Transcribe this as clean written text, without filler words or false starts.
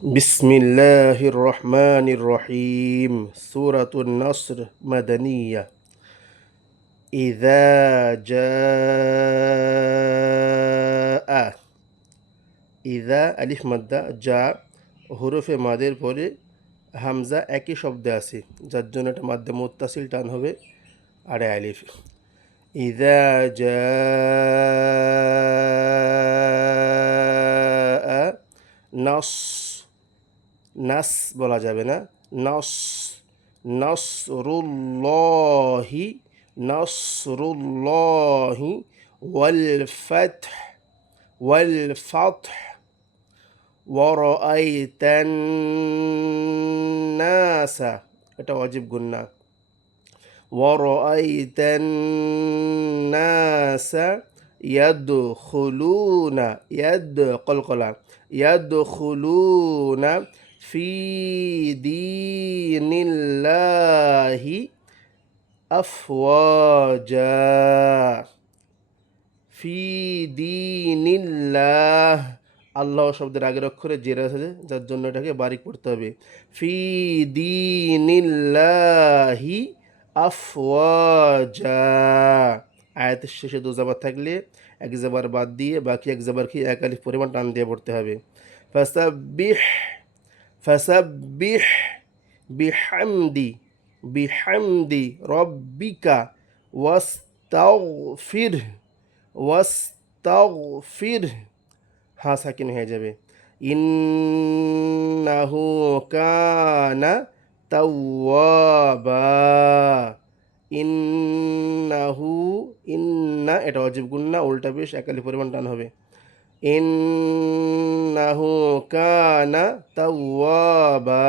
বিসমিল্লাহির রহমানির রহিম। সূরাতুন নসর মাদানিয়া। ইযা জাআ, ইযা আলিফ মাদ্দা, যা হরফে মাদের পরে হামজা একই শব্দে আছে, যার জন্য এটা মাদ্দে মুত্তাসিল টান হবে আরে আলিফ। ইযা জাআ নস, নাস বলা যাবে না, নস, নসরুল্লাহি, নসরুল্লাহি ওয়াল ফাতহ, ওয়াল ফাতহ ওয়ারাআইতান নাসা, এটা ওয়াজিব গুন্না, ওয়ারাআইতান নাসা ইয়াদখুলুনা, ইয়াদ কলকলা, ইয়াদখুলুনা ফি দীনিল্লাহি আফওয়াজা, ফি দীনিল্লাহ, আল্লাহ শব্দের আগের অক্ষরে জের আছে, যার জন্য এটাকে বারিক পড়তে হবে। ফি দীনিল্লাহি আফওয়াজা। আয়াতের শেষে দু জাবার থাকলে এক জাবার বাদ দিয়ে বাকি এক জাবার কি এক আলিফ পরিমাণ টান দিয়ে পড়তে হবে। ফাসাব্বিহ, ফাসাব্বিহ বিহামদি, বিহামদি রব্বিকা ওয়াস্তাগফির, ওয়াস্তাগফির, হা সাকিন হয়ে যাবে। ইন্নাহু কানা তাওয়াবা, ইন্নাহু, ইন্না এটা ওয়াজিব গুন্না, উল্টা পেশ একালি পরিমাণ টান হবে। ইন্নাহু কানা তাওয়াবা।